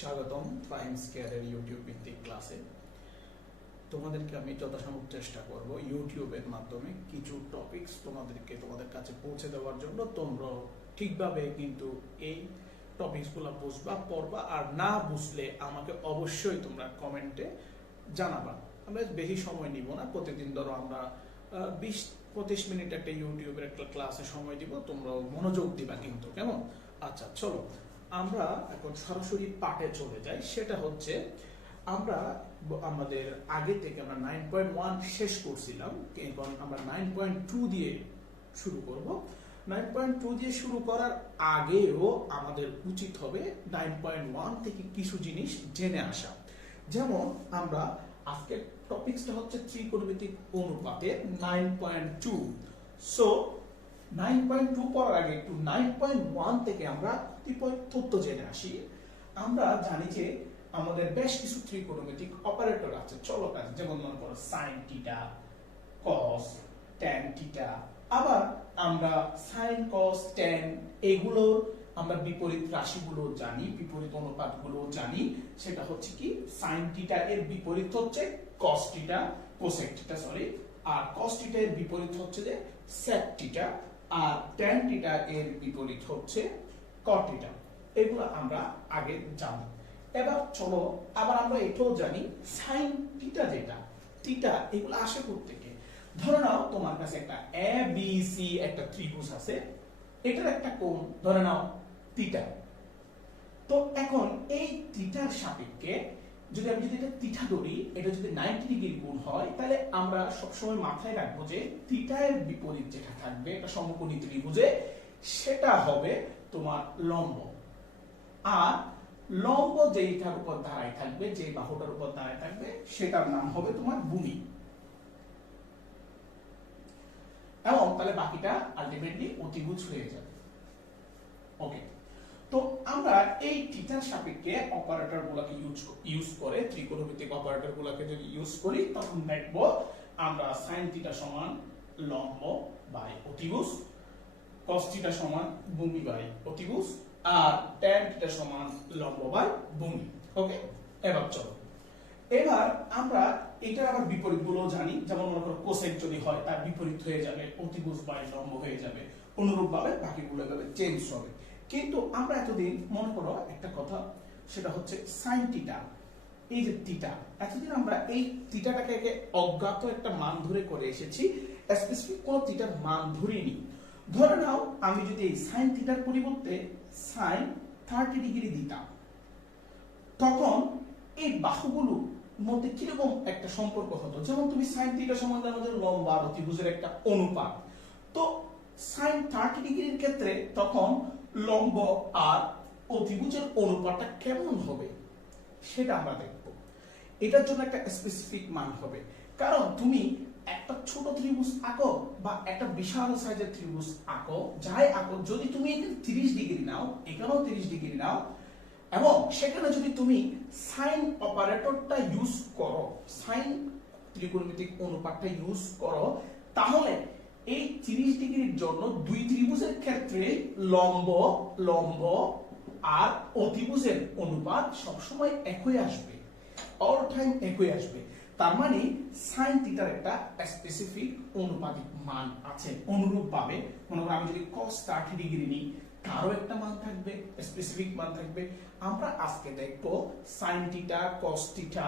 স্বাগতম ফাহিম স্কেয়ারের ইউটিউব ভিত্তিক ক্লাসে। তোমাদেরকে আমি যথাসম্ভব চেষ্টা করব ইউটিউবের মাধ্যমে কিছু টপিকস তোমাদের কাছে পৌঁছে দেওয়ার জন্য। তোমরা ঠিকভাবে কিন্তু এই টপিকসগুলো বুঝবা, পড়বা, আর না বুঝলে আমাকে অবশ্যই তোমরা কমেন্টে জানাবা। আমরা বেশি সময় নিব না, প্রতিদিন ধরো আমরা 20-25 মিনিট একটা ইউটিউবের একটা ক্লাসে সময় দিব, তোমরা মনোযোগ দিবা কিন্তু, কেমন? আচ্ছা চলো আমরা এখন সরাসরি পাঠে চলে যাই। সেটা হচ্ছে আমরা আমাদের আগে থেকে আমরা 9.1 শেষ করছিলাম, এখন আমরা 9.2 দিয়ে শুরু করব। 9.2 দিয়ে শুরু করার আগেও আমাদের উচিত হবে 9.1 থেকে কিছু জিনিস জেনে আসা। যেমন আমরা আজকের টপিকসটা হচ্ছে ত্রিকোণমিতিক অনুপাতের 9.2। সো 9.2 পড়ার আগে একটু 9.1 থেকে আমরা কতিপয় তথ্য জেনে আসি। আমরা জানি যে আমাদের বেশ কিছু ত্রিকোণমিতিক অপারেটর আছে, চলক আছে, যেমন মনে করো sin theta, cos, tan theta. আবার আমরা sin cos tan এগুলোর আমরা বিপরীত রাশিগুলো জানি, বিপরীত অনুপাতগুলো জানি। সেটা হচ্ছে কি, sin থিটা এর বিপরীত হচ্ছে cos theta, cosec theta sorry, আর cos থিটা এর বিপরীত হচ্ছে যে sec থিটা, আর tan থিটা এর বিপরীত হচ্ছে cot থিটা। এগুলো আমরা আগে জানি। এবার চলো আবার আমরা এটাও জানি sin থিটা যেটা থিটা এগুলো আসে থেকে। ধরে নাও তোমার কাছে একটা এ বি সি একটা ত্রিভুজ আছে, এটার একটা কোণ ধরে নাও থিটা। তো এখন এই থিটার সাপেক্ষে যদি এটা থিটা ধরি, এটা যদি 90 ডিগ্রি কোণ হয়, তাহলে আমরা সবসময় মাথায় রাখবো যে থিটা এর বিপরীত যেটা থাকবে এটা সমকোণী ত্রিভুজে, সেটা হবে তোমার লম্ব। আর লম্ব যেইটার উপর দাঁড়ায় থাকবে, যে বাহুটার উপর দাঁড়ায় থাকবে, সেটার নাম হবে তোমার ভূমি। এবং তাহলে বাকিটা আলটিমেটলি অতিভুজ হয়ে যাবে। ওকে, তো আমরা এই থিটার সাপেক্ষে অপারেটর গুলোকে ইউজ করে, ত্রিকোণমিতিক অপারেটর গুলোকে যদি ইউজ করি, তখন দেখবো আমরা sin থিটা সমান লম্ব বাই অতিভুজ, cos থিটা সমান ভূমি বাই অতিভুজ, আর tan থিটা সমান লম্ব বাই ভূমি। ওকে, এবার চলো এবার আমরা এটার আবার বিপরীত গুলো জানি। যেমন মনে করো কোসেক যদি হয়, তার বিপরীত হয়ে যাবে অতিভুজ বাই লম্ব হয়ে যাবে, অনুরূপ ভাবে বাকিগুলো এভাবে চেঞ্জ হবে। কিন্তু আমরা এতদিন মনে করো একটা কথা, সেটা হচ্ছে sin থিটা, এই যে থিটা, এতদিন আমরা এই থিটাটাকে অজ্ঞাত একটা মান ধরে করে এসেছি, স্পেসিফিক কোন থিটার মান ধরিনি। ধরে নাও আমি যদি এই sin থিটার পরিবর্তে sin 30 ডিগ্রি দিতাম, তখন এই বাহুগুলোর মধ্যে কিরকম একটা সম্পর্ক হতো। যেমন তুমি sin থিটা সমান জানো যে লম্ব আর অতিভুজের একটা অনুপাত। তো sin 30 ডিগ্রির ক্ষেত্রে তখন লম্ব আর অতিভুজের অনুপাতটা কেমন হবে সেটা আমরা দেখব। এটার জন্য একটা স্পেসিফিক মান হবে, কারণ তুমি একটা ছোট ত্রিভুজ আঁকো বা একটা বিশাল সাইজের ত্রিভুজ আঁকো, যাই আঁকো, যদি তুমি এখানে 30 ডিগ্রি নাও, এখানেও 30 ডিগ্রি নাও, এবং সেখানে যদি তুমি সাইন অপারেটরটা ইউজ করো, সাইন ত্রিকোণমিতিক অনুপাতটা ইউজ করো, তাহলে এই 30 ডিগ্রির জন্য দুই ত্রিভুজের ক্ষেত্রে লম্ব লম্ব আর অতিভুজের অনুপাত সবসময় একই আসবে, অল টাইম একই আসবে। তার মানে sin থিটার একটা স্পেসিফিক অনুপাতিক মান আছে। অনুরূপ ভাবে মনে করো আমি যদি cos 30 ডিগ্রি নিই, তারও একটা মান থাকবে, স্পেসিফিক মান থাকবে। আমরা আজকে দেখবো sin থিটা, cos থিটা,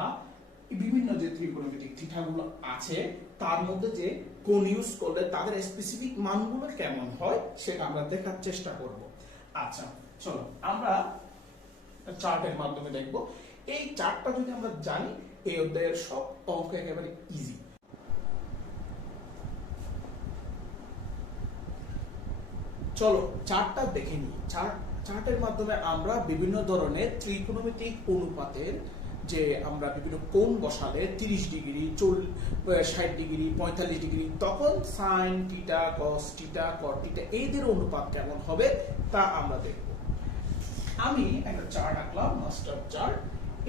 বিভিন্ন যে ত্রিকোণমিতিক থিটাগুলো আছে, তার মধ্যে যে কোণ ইউজ করলে তাদের স্পেসিফিক মানগুলো কেমন হয় সেটা আমরা দেখার চেষ্টা করব। আচ্ছা চলো আমরা চার্টের মাধ্যমে দেখব। এই চার্টটা যদি আমরা জানি, এই অধ্যায়ের সব অঙ্ক একেবারে ইজি। চলো চার্টটা দেখে নিই। চার্টের মাধ্যমে আমরা বিভিন্ন ধরনের ত্রিকোণমিতিক অনুপাতের যে আমরা বিভিন্ন কোণ বসালে 30 ডিগ্রি, 60 ডিগ্রি, 45 ডিগ্রি, তখন sin theta, cos theta, cot theta এদের অনুপাত কেমন হবে তা আমরা দেখব। আমি একটা চার্ট আঁকলাম, মাস্টার চার্ট।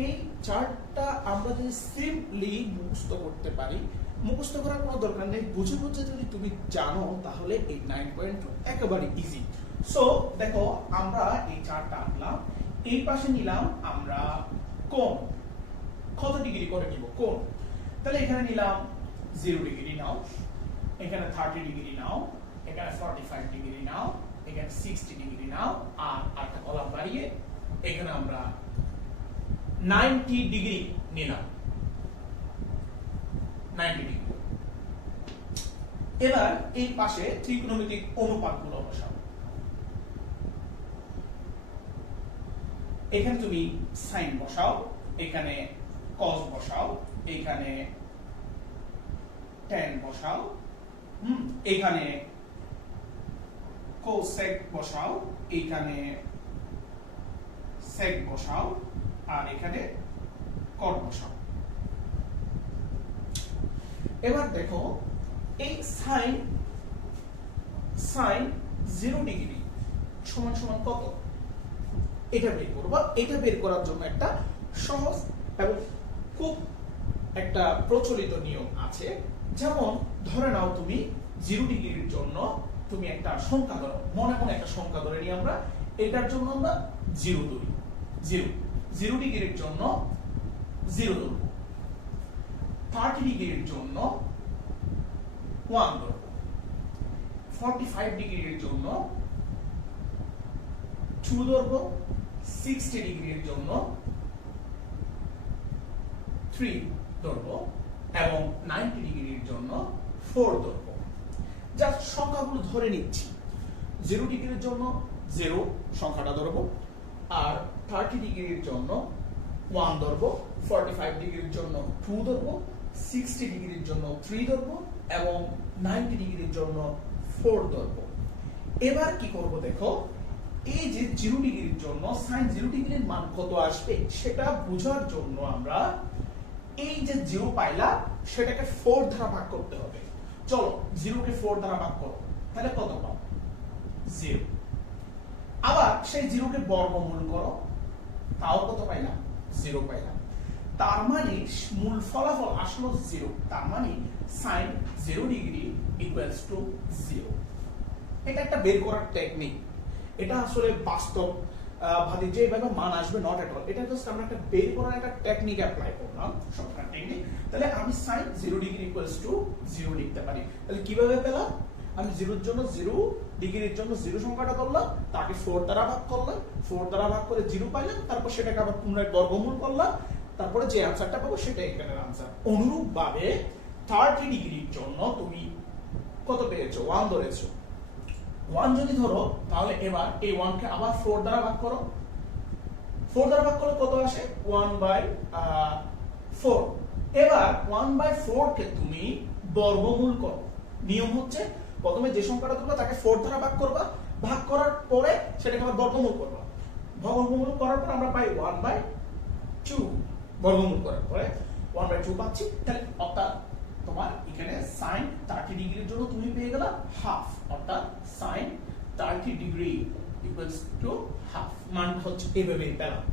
এই চার্টটা আমরা যদি সিম্পলি মুখস্থ করতে পারি, মুখস্থ করার কোনো দরকার নেই, বুঝে বুঝে যদি তুমি জানো, তাহলে এই 9.2 একেবারে ইজি। সো দেখো আমরা এই চার্টটা আঁকলাম। এই পাশে নিলাম আমরা কোণ, কত ডিগ্রি করে নিব কোণ, তাহলে এখানে নিলাম 0 ডিগ্রি নাও, এখানে 30 ডিগ্রি নাও, এখানে 45 ডিগ্রি নাও, এখানে 60 ডিগ্রি নাও, আর একটা কলাম বাড়িয়ে এখানে আমরা 90 ডিগ্রি নিলাম, 90 ডিগ্রি। এবার এই পাশে ত্রিকোণমিতিক অনুপাতগুলো বসাও। এখানে তুমি সাইন বসাও, এখানে কস বসাও, এখানে tan বসাও, এখানে কোসেক বসাও, এখানে সেক বসাও, আর এখানে কট বসাও। এবার দেখো এই সাইন 0 ডিগ্রি সমান সমান কত, এটা বের করব। এটা বের করার জন্য একটা সহজ এবং খুব একটা প্রচলিত নিয়ম আছে। যেমন ধরে নাও তুমি 0 ডিগ্রির জন্য তুমি একটা সংখ্যা ধরো, মনে মনে একটা সংখ্যা ধরে নিই আমরা, এটার জন্য আমরা 0 ধরি, 0 ডিগ্রির জন্য 0 ধরব, 30 ডিগ্রির জন্য 1 ধরব, 45 ডিগ্রির জন্য 2 ধরব, 60 ডিগ্রির জন্য 3 ধরব এবং 90 ডিগ্রির জন্য 4 ধরব। জাস্ট সংখ্যাগুলো ধরে নিচ্ছি। 0 ডিগ্রির জন্য 0 সংখ্যাটা ধরব, আর 30 ডিগ্রির জন্য 1 ধরব, 45 ডিগ্রির জন্য 2 ধরব, 60 ডিগ্রির জন্য 3 ধরব এবং 90 ডিগ্রির জন্য 4 ধরব। এবার কি করব দেখো, এই যে 0 ডিগ্রির জন্য sin 0 ডিগ্রির মান কত আসবে সেটা বোঝার জন্য আমরা এই যে 0 পাইলা সেটাকে 4 দ্বারা ভাগ করতে হবে। চলো 0 কে 4 দ্বারা ভাগ করো, তাহলে কত পাবো 0। আবার সেই 0 কে বর্গমূল করো, তাও কত পাইলাম 0 পাইলাম। তার মানে মূল ফলাফল আসলো 0। তার মানে sin 0 ডিগ্রি ইকুয়ালস টু 0। এটা একটা বের করার টেকনিক। এটা আসলে বাস্তব ভাবে যেভাবে মান আসবে নট এট অল, এটা জাস্ট আমরা একটা বের করার একটা টেকনিক অ্যাপ্লাই করলাম, শর্টকাট টেকনিক। তাহলে আমি sin 0 ডিগ্রি ইকুয়ালস টু 0 লিখতে পারি। তাহলে কিভাবে পেলাম, আমি 0 এর জন্য 0 ডিগ্রির জন্য 0 সংখ্যাটা করলাম, তাকে 4 দ্বারা ভাগ করলাম, 4 দ্বারা ভাগ করে 0 পাইলাম, তারপর সেটাকে আবার পুনরায় বর্গমূল করলাম, তারপরে যে आंसरটা পাবো সেটাই এখানের आंसर। অনুরূপভাবে 30 ডিগ্রির জন্য তুমি কত পেয়েছো, 1 ধরেছো। 1 যদি ধরো তাহলে এবার এই 1 কে আবার 4 দ্বারা ভাগ করো, 4 দ্বারা ভাগ করলে কত আসে 1/4। এবার 1/4 কে তুমি বর্গমূল করো। নিয়ম হচ্ছে প্রথমে যে সংখ্যাটা ধরবা তাকে 4 দ্বারা ভাগ করবা, ভাগ করার পরে সেটাকে আবার বর্গমূল করবা। বর্গমূল করার পর আমরা পাই 1/2। বর্গমূল করার পরে 1/2 পাচ্ছি। তাহলে অর্থাৎ তোমার এখানে sin 30 ডিগ্রির জন্য তুমি পেয়ে গেলা হাফ, অর্থাৎ sin 30 degree equals to half. মান হচ্ছে এইভাবে পেলাম।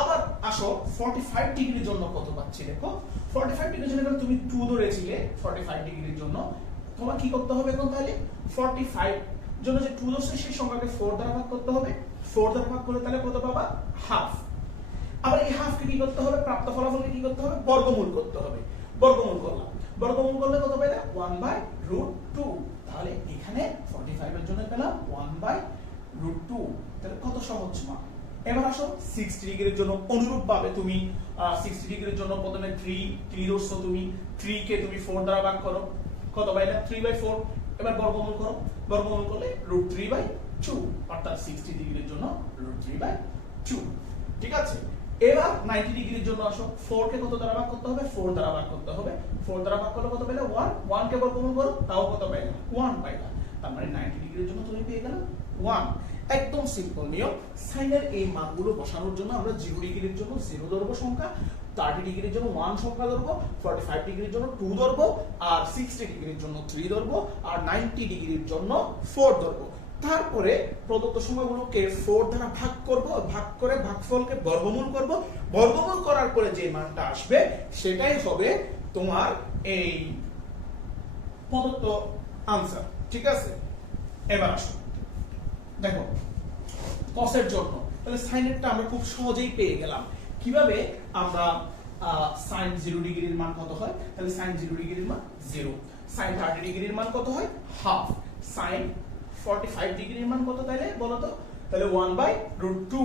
আবার আসো 45 ডিগ্রির জন্য কত পাচ্ছি দেখো। 45 ডিগ্রির জন্য তুমি 2 ধরেছিলে, 45 ডিগ্রির জন্য তোমার কি করতে হবে এখন, তাহলে 45 জন্য যে 2 ধরছে সেই সংখ্যাকে 4 দ্বারা ভাগ করতে হবে। 4 দ্বারা ভাগ করলে তাহলে কত পাবা, হাফ। আবার এই হাফ কে কি করতে হবে, প্রাপ্ত ফলাফলকে কি করতে হবে, বর্গমূল করতে হবে। বর্গমূল করলাম, বর্গমূল করলে কত পাইলে 1/√2। তাহলে এখানে 45 এর জন্য পেলাম 1/√2। তাহলে কত সহজ মান। এবার আসো 60 ডিগ্রির জন্য অনুরূপভাবে তুমি 60 ডিগ্রির জন্য প্রথমে 3 ধরছো তুমি, 3 কে তুমি 4 দ্বারা ভাগ করো, কত পাইলে 3/4। এবার বর্গমূল করো, বর্গমূল করলে √3/2, অর্থাৎ 60 ডিগ্রির জন্য √3/2। ঠিক আছে। এবার 90 ডিগ্রির জন্য আসো, 4 কে কত দ্বারা ভাগ করতে হবে, 4 দ্বারা ভাগ করতে হবে। 4 দ্বারা ভাগ করলে কত পেলে 1, 1 কে বর্গমূল করো, তাও কত পাইলে 1 পাইলা। তার মানে 90 ডিগ্রির জন্য তুমি পেয়ে গেলে 1। একদম সিম্পল নিয়ম। সাইনের এই মানগুলো বসানোর জন্য আমরা 0 ডিগ্রির জন্য 0 ধরবো সংখ্যা, 30 ডিগ্রির জন্য 1 সংখ্যা ধরবো, 45 ডিগ্রির জন্য 2 ধরবো, আর 60 ডিগ্রির জন্য 3 ধরবো, আর 90 ডিগ্রির জন্য 4 ধরবো। তারপরে প্রদত্ত সংখ্যাগুলোকে 4 দ্বারা ভাগ করব, ভাগ করে ভাগফলকে বর্গমূল করব। বর্গমূল করার পরে যে মানটা আসবে সেটাই হবে তোমার এই প্রদত্ত आंसर। ঠিক আছে। এবার আসো দেখো cos এর জন্য তাহলে সাইনেরটা আমরা খুব সহজেই পেয়ে গেলাম। কিভাবে? আমরা sin 0 ডিগ্রির মান কত হয়? তাহলে sin 0 ডিগ্রির মান 0, sin 30 ডিগ্রির মান কত হয়? হাফ, sin 45 ডিগ্রির মান কত তাহলে বলো তো? তাহলে 1/√2।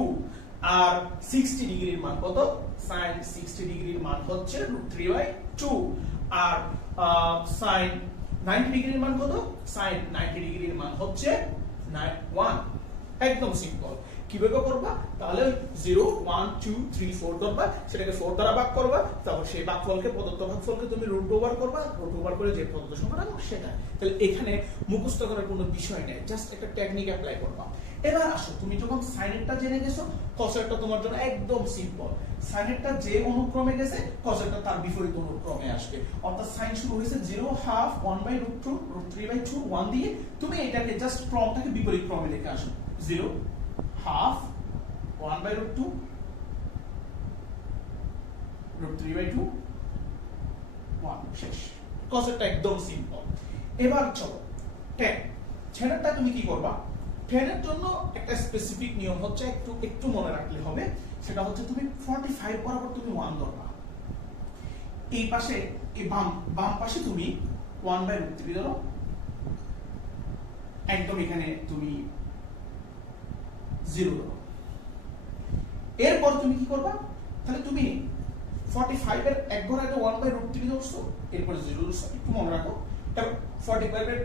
আর 60 ডিগ্রির মান কত? sin 60 ডিগ্রির মান হচ্ছে √3/2। আর sin 90 ডিগ্রির মান কত? sin 90 ডিগ্রির মান হচ্ছে 1। একদম সিম্পল। কিভাবে করবা? তাহলে 0 1 2 3 4 ধরবা, সেটাকে 4 দ্বারা ভাগ করবা, তারপর সেই ভাগফলকে প্রদত্ত ভাগফলকে তুমি রুট ওভার করবা, রুট ওভার করে যে প্রদত্ত সংখ্যা রাখো সেটা। তাহলে এখানে মুখস্থ করার কোনো বিষয় নেই, জাস্ট একটা টেকনিক অ্যাপ্লাই করবা। এবার আসো, তুমি যখন সাইনেরটা জেনে গেছো, কসেরটা তোমার জন্য একদম সিম্পল। সাইনেরটা যে অনুক্রমে গেছে, কসেরটা তার বিপরীত অনুক্রমে আসবে। অর্থাৎ সাইন শুরু হয়েছে 0 হাফ 1/√2 √3/2 1 দিয়ে, তুমি এটাকে জাস্ট ক্রমটাকে বিপরীত ক্রমে লিখে আসো। 0 হাফ 1/√2 √3/2 1 শেষ। কসেরটা একদম সিম্পল। এবার চলো tan। tanটা তুমি কি করবা? tan এর জন্য একটা স্পেসিফিক নিয়ম হচ্ছে, একটু মনে রাখলে হবে। সেটা হচ্ছে তুমি 45 বরাবর তুমি 1 ধরবা। এই পাশে এই বাম পাশে তুমি 1/√3 ধরো। একদম এখানে তুমি 0 ধরো। এরপর তুমি কি করবা? তাহলে তুমি 45 এর এক ঘর আগে 1/√3 ধরছো, এরপর 0 ধরছো। একটু মনে রাখো। তারপর 45 এর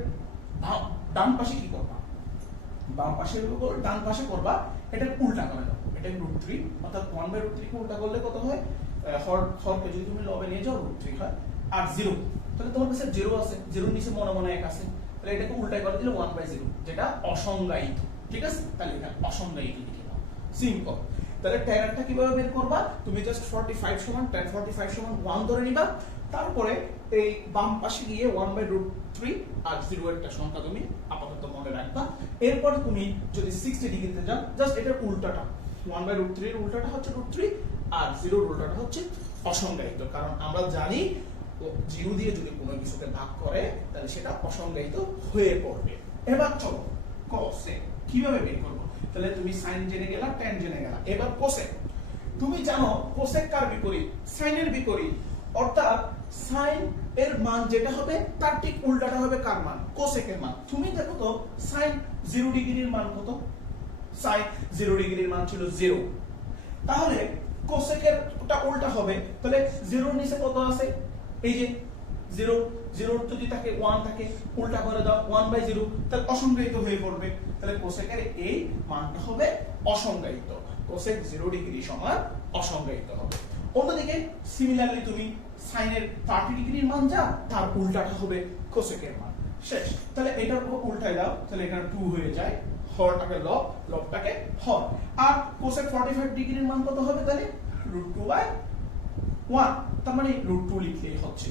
ডান পাশে কি করবা? বাম পাশের উপর ডান পাশে করবা, এটা উল্টা করে দাও। এটা √3, অর্থাৎ 1/√3 কে উল্টা করলে কত হয়? হরকে যদি তুমি লবে নিয়ে যাও √3 হয়। আর 0, তাহলে তোমার কাছে 0 আছে, 0 এর নিচে মনে মনে 1 আছে, তাহলে এটাকে উল্টা করে দিলে 1/0, যেটা অসংজ্ঞায়িত। ঠিক আছে? তাহলে এটা অসংজ্ঞায়িত লিখে দাও। সিম্পল। তাহলে ট্যানটা কিভাবে বের করবা? তুমি জাস্ট 45 সমান tan 45 সমান 1 ধরে নিবা। তারপরে এই বাম পাশে গিয়ে 1/√3 আর 0 একটা সংখ্যা তুমি আপাতত মনে রাখবা। এরপর তুমি যদি 60 ডিগ্রিতে যাও, জাস্ট এটার উল্টাটা, 1/√3 এর উল্টাটা হচ্ছে √3 আর 0 এর উল্টাটা হচ্ছে অসংজ্ঞায়িত। কারণ আমরা জানি 0 দিয়ে যদি কোনো কিছুকে ভাগ করে তাহলে সেটা অসংজ্ঞায়িত হয়ে পড়বে। এবার চলো cosec কিভাবে বের করব? তাহলে তুমি sin জেনে গেলা, tan জেনে গেলা। এবার cosec। তুমি জানো cosec কার বিপরীত? sin এর বিপরীত। অর্থাৎ sin এর মান যেটা হবে তার ঠিক উল্টাটা হবে কার মান? cosec এর মান। তুমি দেখো তো sin 0 ডিগ্রির মান কত? sin 0 ডিগ্রির মান ছিল 0। তাহলে cosec এরটা উল্টা হবে। তাহলে 0 এর নিচে কত আছে? এই যে 0, 0 যদি থাকে 1 থাকে, উল্টা করে দাও 1/0, তাহলে অসংজ্ঞায়িত হয়ে পড়বে। তাহলে cosec এর এই মানটা হবে অসংজ্ঞায়িত। cosec 0 ডিগ্রি সমান অসংজ্ঞায়িত হবে। অন্যদিকে সিমিলারলি তুমি sin এর 30 ডিগ্রির মান যা, তার উল্টাটা হবে cosec এর মান। শেষ। তাহলে এটার উল্টায় দাও, তাহলে এখানে 2 হয়ে যায়। হরটাকে লব, লবটাকে হর। আর cosec 45 ডিগ্রির মান কত হবে তাহলে? √2/1। তার মানে √2 লিখলেই হচ্ছে,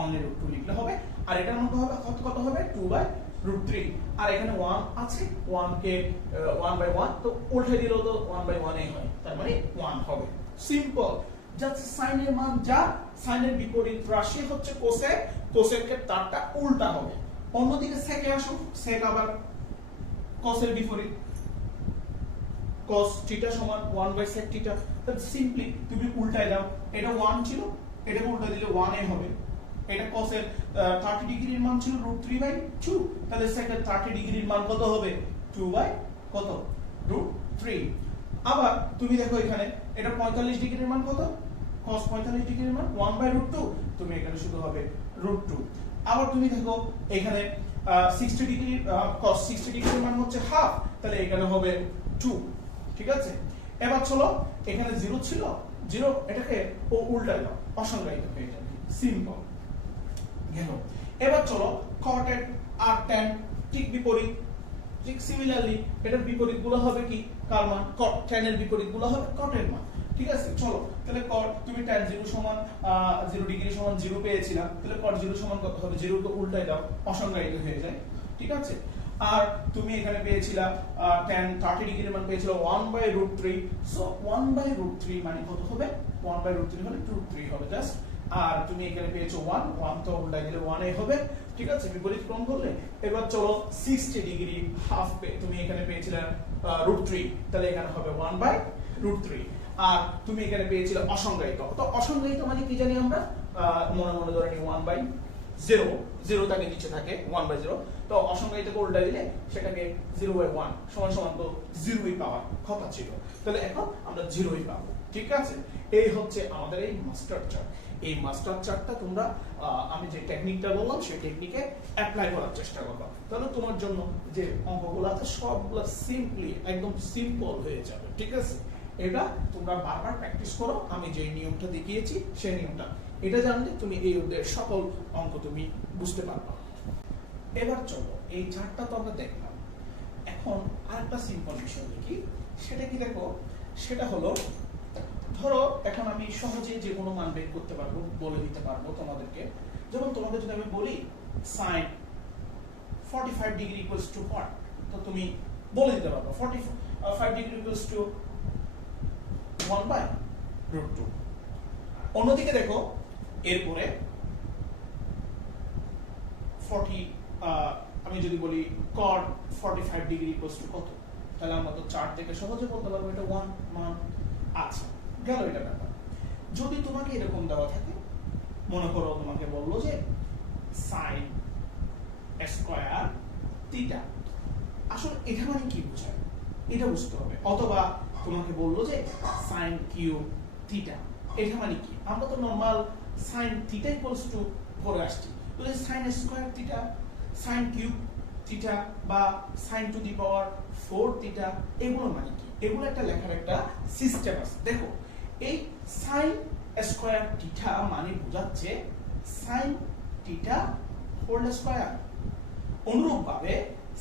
অনলি √2 লিখলে হবে। আর এটার মান কত হবে? 2/√3। আর এখানে 1 আছে, 1 কে 1/1, তো উল্টে দিলেও তো 1/1 এই হয়, তার মানে 1 হবে। সিম্পল। জাস্ট sin এর মান যা, sin এর বিপরীত রাশি হচ্ছে cosec, cosec এর তারটা উল্টা হবে। অন্যদিকে sec এ আসো, sec আবার cos এর বিপরীত, cos থিটা সমান 1/sec থিটা। তাহলে সিম্পলি তুমি উল্টায় দাও, এটা 1 ছিল, এটাকে উল্টা দিলে 1 এ হবে। এটা cos এর 30 ডিগ্রির মান ছিল √3/2, তাহলে sec এর 30 ডিগ্রির মান কত হবে? 2/√3। আবার তুমি দেখো এখানে এটা 45 ডিগ্রির মান কত? cos 45 ডিগ্রির মান 1/√2, তুমি এখানে শুধু হবে √2। আবার তুমি দেখো এখানে 60 ডিগ্রি, cos 60 ডিগ্রির মান হচ্ছে হাফ, তাহলে এখানে হবে 2। ঠিক আছে? এবার চলো, এখানে 0 ছিল, 0 এটাকে উল্টায় দাও, অসংজ্ঞায়িত হয়ে যাবে। সিম্পল গেল। এবার চলো cot আর tan ঠিক বিপরীত। ঠিক সিমিলারলি এটার বিপরীতগুলো হবে কি? কার মান? cot। tan এর বিপরীতগুলো হবে cot এর মান। ঠিক আছে? চলো তাহলে cot, তুমি tan 0 সমান 0 ডিগ্রি সমান 0 পেয়েছিলা, তাহলে cot 0 সমান কত হবে? 0 কে উল্টায় দাও, অসংজ্ঞায়িত হয়ে যায়। ঠিক আছে? আর তুমি এখানে পেয়েছিলা tan 30 ডিগ্রির মান পেয়েছিল 1/√3, সো 1/√3 মানে কত হবে? 1/√3 হলে √3 হবে জাস্ট। আর তুমি এখানে পেয়েছো 1 তো উল্টায় দিলে 1 এ হবে। ঠিক ঠিক আছে, বিপরীত ক্রম করলে। এবার চলো 60 ডিগ্রি হাফ তুমি এখানে পেয়েছিলে √3, তাহলে এখানে হবে 1/√3। আর তুমি এখানে পেয়েছিলে অসংজ্ঞায়িত, তো অসংজ্ঞায়িত মানে কি জানি আমরা, মনে মনে ধরে নিই 1/0, 0 তাকে নিচে থাকে 1/0, তো অসংজ্ঞায়িতকে উল্টা দিলে সেটাকে 0/1 সমান সমান তো 0ই পাওয়ার কথা ছিল, তাহলে এখন আমরা 0ই পাবো। ঠিক আছে, এই হচ্ছে আমাদের এই মাস্টার চার্ট। এই মাস্টার চার্টটা তোমরা আমি যে টেকনিকটা বললাম সেই টেকনিকে অ্যাপ্লাই করার চেষ্টা করবা, তাহলে তোমার জন্য যে অঙ্কগুলো আছে সবগুলো সিম্পলি একদম সিম্পল হয়ে যাবে। ঠিক আছে, এটা তোমরা বারবার প্র্যাকটিস করো, আমি যে নিয়মটা দেখিয়েছি সেই নিয়মটা, এটা জানলে তুমি এই অধ্যায়ের সকল অঙ্ক তুমি বুঝতে পারবা। এবার চলো এই চার্টটা তো আমরা দেখলাম, এখন আরেকটা সিম্পল বিষয় দেখি, সেটা কি দেখো, সেটা হলো ধরো এখন আমি সহজেই যে কোনো মান বের করতে পারবো, বলে দিতে পারবো তোমাদেরকে। যেমন তোমাকে যদি আমি বলি sin 45 degree equals to what, তো তুমি বলে দিতে পারবে 45 ডিগ্রি ইকুয়ালস টু 1/√2। অন্যদিকে দেখো এরপরে 40 আমি যদি বলি cot 45 ডিগ্রি ইকুয়ালস টু কত, তাহলে আমরা তো চার্ট থেকে সহজে বলতে পারবো এটা 1 মান। আচ্ছা, গেল এটা ব্যাপার। যদি তোমাকে এরকম দেওয়া থাকে, মনে করো তোমাকে বললো যে sin স্কয়ার থিটা, আসলে এটা মানে কি বোঝায় এটা বুঝতে হবে। অথবা তোমাকে বললো যে sin কিউব থিটা, এটা মানে কি, আমরা তো normal sin theta equals to করে আসছি, তো এই sin square theta, sin cube theta বা sin to the power 4 theta, এগুলো মানে কি, এগুলো একটা লেখার একটা সিস্টেম আছে। দেখো এই sin স্কয়ার থিটা মানে বোঝাচ্ছে sin থিটা হোল স্কয়ার, অনুরূপভাবে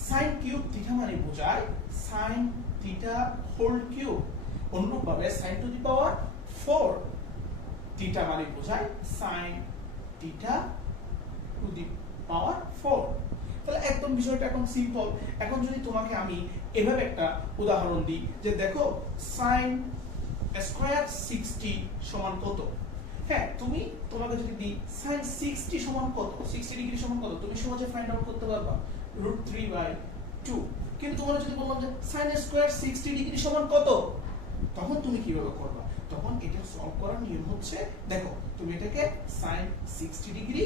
sin কিউব থিটা মানে বোঝায় sin থিটা হোল কিউব, অনুরূপভাবে sin to the power 4 theta মানে বোঝায় sin থিটা টু দি পাওয়ার 4। তাহলে একদম বিষয়টা এখন সিম্পল। এখন যদি তোমাকে আমি এভাবে একটা উদাহরণ দিই যে দেখো sin স্কয়ার 60 সমান কত, হ্যাঁ তোমাকে যদি দিই sin 60 সমান কত, 60 ডিগ্রি সমান কত, তুমি সহজে ফাইন্ড আউট করতে পারবা √3/2। কিন্তু তোমরা যদি বললাম যে sin স্কয়ার 60 ডিগ্রি সমান কত, তখন তুমি কিভাবে করবা, তখন এটা সলভ করার নিয়ম হচ্ছে, দেখো তুমি এটাকে sin 60 ডিগ্রি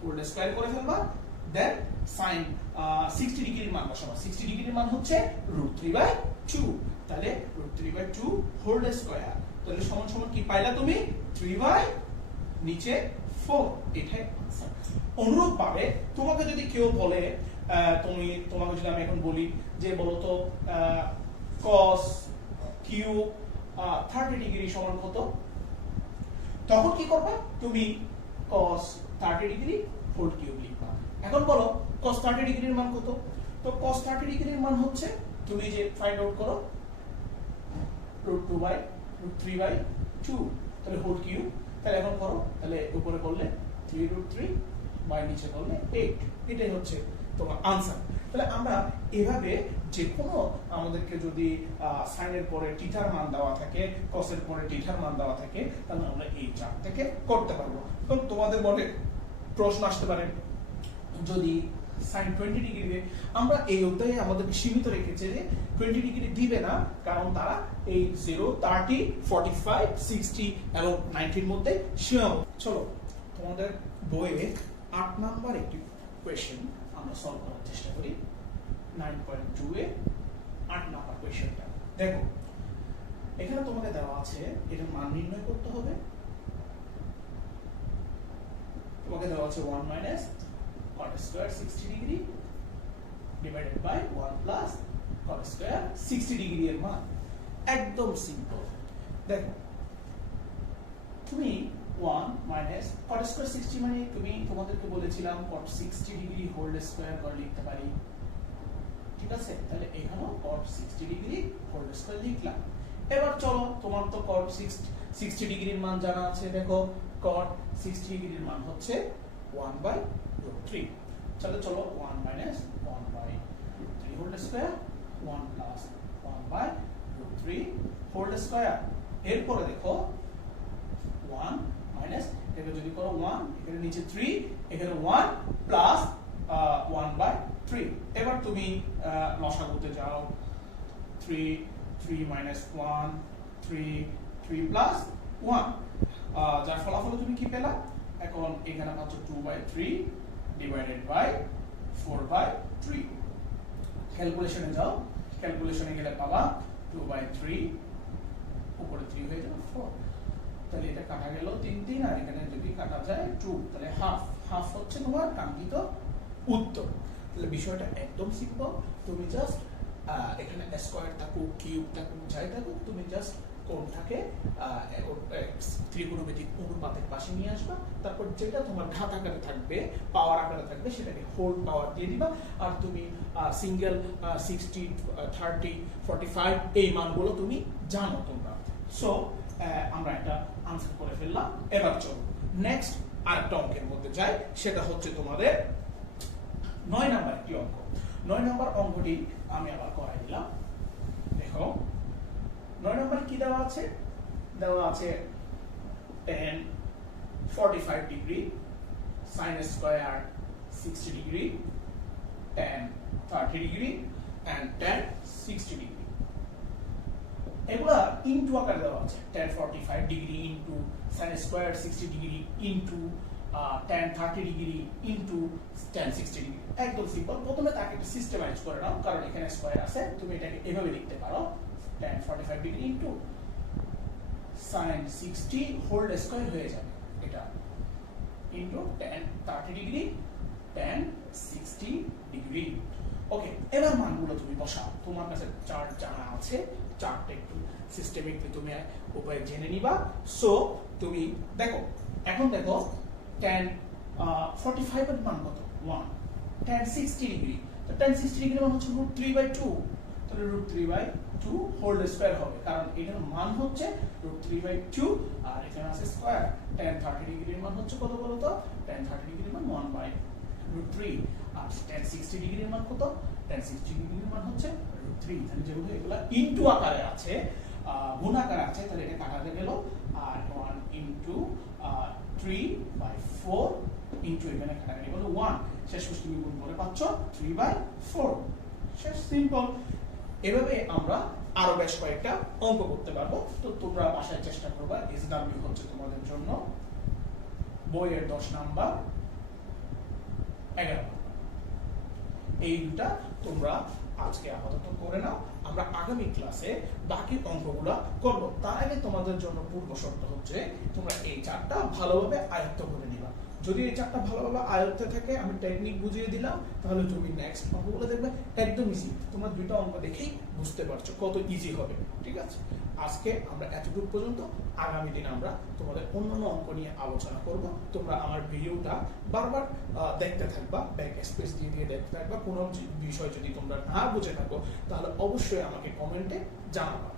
হোল স্কয়ার করে ফেলবা, দেন sin 60 ডিগ্রির মান বসাবা, 60 ডিগ্রির মান হচ্ছে √3/2, তাহলে √3/2 হোল স্কয়ার, তাহলে সমান সমান কি পাইলা তুমি 3 নিচে 4, এটাই आंसर। অনুরূপভাবে তোমাকে যদি কেউ বলে তোমাকে যদি আমি এখন বলি যে বলো তো cos কিউব 30 ডিগ্রি সমান কত, তখন কি করবা, তুমি cos 30 ডিগ্রি হোল কিউব লিখবা। এখন বলো cos 30 ডিগ্রির মান কত, তো cos 30 ডিগ্রির মান হচ্ছে তুমি যে ফাইন্ড আউট করো √3/2, তাহলে হোল কিউব, তাহলে এখন করো, তাহলে উপরে করলে 3√3 বাই নিচে করলে 8, এটাই হচ্ছে তোমার आंसर। তাহলে আমরা এভাবে যে কোনো আমাদেরকে যদি sin এর পরে থিটার মান দেওয়া থাকে, cos এর পরে থিটার মান দেওয়া থাকে, তাহলে আমরা এই চার্ট থেকে করতে পারবো। তো তোমাদের মনে প্রশ্ন আসতে পারে যদি sin 20 ডিগ্রি, আমরা এই অধ্যায়ে আমাদেরকে সীমিত রেখেছে যে 20 ডিগ্রি দিবে না, কারণ তারা এই 0, 30, 45, 60 এবং 90 এর মধ্যে সীমাবদ্ধ। চলো তোমাদের বইয়ে 8 নাম্বার একটি কোশ্চেন আমরা সলভ করার চেষ্টা করি। 9.2 এ 8 নাম্বার কোশ্চেনটা দেখো, এখানে তোমাকে দেওয়া আছে এটার মান নির্ণয় করতে হবে। তোমাকে দেওয়া আছে 1 minus cot square 60 degree divided by 1 plus cot square 60 degree এর মান, একদম সিম্পল। দেখো তুমি 1 minus cot square 60 মানে তোমাদেরকে বলেছিলাম cot 60 ডিগ্রি হোল স্কয়ার করে লিখতে পারি, ঠিক আছে, তাহলে এখানেও cot 60 ডিগ্রি হোল স্কয়ার লিখলাম। এবার চলো তোমার তো cot 60 ডিগ্রির মান জানা আছে, দেখো cot 60 ডিগ্রির মান হচ্ছে 1/√3, চলো 1 minus 1/√3 whole square 1 plus 1/√3 whole square, এরপরে দেখো 1 minus এটা যদি করো 1, এখানে নিচে 3, এখানে 1 প্লাস 1/3। এবার তুমি লসাগুতে যাও, 3 minus 1, 3 plus 1, যার ফলাফল তুমি কি পেলা? এখন এখানে পাচ্ছ 2/3 ডিভাইডেড বাই 4/3। ক্যালকুলেশনে যাও, ক্যালকুলেশনে গেলে পাবা 2/3 উপরে 3 হয়ে যাবে 4, তাহলে এটা কাটা গেল 3 আর এখানে যদি কাটা যায় 2, তাহলে হাফ হচ্ছে তোমার কাঙ্ক্ষিত উত্তর। তাহলে বিষয়টা একদম সিম্পল, তুমি জাস্ট এখানে স্কয়ার থাকুক, কিউব থাকুক, যাই থাকুক, তুমি জাস্ট কোণটাকে ত্রিকোণমিতিক অনুপাতের পাশে নিয়ে আসবা, তারপর যেটা তোমার ঘাত আকারে থাকবে, পাওয়ার আকারে থাকবে, সেটাকে হোল পাওয়ার দিয়ে দিবা। আর তুমি সিঙ্গেল 60, 30, 45 এই মানগুলো তুমি জানো তোমরা। সো আমরা একটা আনসার করে ফেললাম। এবার চলো নেক্সট আরেকটা অঙ্কের মধ্যে যাই, সেটা হচ্ছে তোমাদের 9 নাম্বার একটি অঙ্ক। 9 নাম্বার অঙ্কটি আমি আবার করাই দিলাম। দেখো 9 নাম্বার কি দেওয়া আছে? দেওয়া আছে tan 45 degree, sin square 60 degree, tan 30 degree and tan 60 degree. এগুলা ইনটু আকারে দেওয়া আছে, tan 45 degree into sin square 60 degree into tan 30 degree into tan 60 degree. একদম সিম্পল। প্রথমে তাকে একটু সিস্টেমাইজ করে নাও, কারণ এখানে স্কয়ার আছে, তুমি এটাকে এভাবে লিখতে পারো, tan 45 degree into sin 60 whole square হয়ে যাবে এটা, into tan 30 degree tan 60 degree. Okay, এবার মানগুলো তুমি বসাও। তোমার কাছে চার্ট জানা আছে, চার্টটা একটু সিস্টেমিকলি তুমি উপায়ে জেনে নিবা। সো তুমি দেখো, এখন দেখো tan 45 এর মান কত? 1। tan 60 ডিগ্রি, তো tan 60 ডিগ্রি মান হচ্ছে √3/2, তাহলে √3/2 হোল স্কয়ার হবে, কারণ এটার মান হচ্ছে √3/2 আর এখানে আছে স্কয়ার। tan 30 ডিগ্রির মান হচ্ছে কত বলো তো? tan 30 ডিগ্রির মান 1/√3। আর tan 60 ডিগ্রির মান কত? tan 60 ডিগ্রির মান হচ্ছে √3। তাহলে যেহেতু এগুলা ইনটু আকারে আছে, গুণ আকারে আছে, তাহলে এটা কাটা গেল, আর 1 ইনটু 3/4 ইনটু এখানে কাটাকাটি হলো 1, শেষ করে তুমি গুণ করে পাচ্ছ 3/4। শেষ, সিম্পল। এভাবে আমরা আরো বেশ কয়েকটা অঙ্ক করতে পারবো। তো তোমরা বাসায় চেষ্টা করবা। এসডব্লিউ হচ্ছে তোমাদের জন্য বইয়ের 10 নাম্বার, 11 নাম্বার। এই দুটা তোমরা আজকে আপাতত করে নাও, আমরা আগামী ক্লাসে বাকি অঙ্কগুলো করব। তার আগে তোমাদের জন্য পূর্ব শর্ত হচ্ছে তোমরা এই চারটা ভালোভাবে আয়ত্ত করে নিবা। যদি এই চারটা ভালোভাবে আয়ত্তে থাকে, আমি টেকনিক বুঝিয়ে দিলাম, তাহলে তুমি নেক্সট অঙ্কগুলো দেখবে একদম ইজি। তোমরা দুইটা অঙ্ক দেখেই বুঝতে পারছো কত ইজি হবে। ঠিক আছে, আজকে আমরা এতটুকু পর্যন্ত। আগামী দিন আমরা তোমাদের অন্যান্য অঙ্ক নিয়ে আলোচনা করব। তোমরা আমার ভিডিওটা বারবার দেখতে থাকবা, ব্যাক স্পেস দিয়ে দিয়ে দেখতে থাকবা। কোনো বিষয় যদি তোমরা না বুঝে থাকো, তাহলে অবশ্যই আমাকে কমেন্টে জানাবা।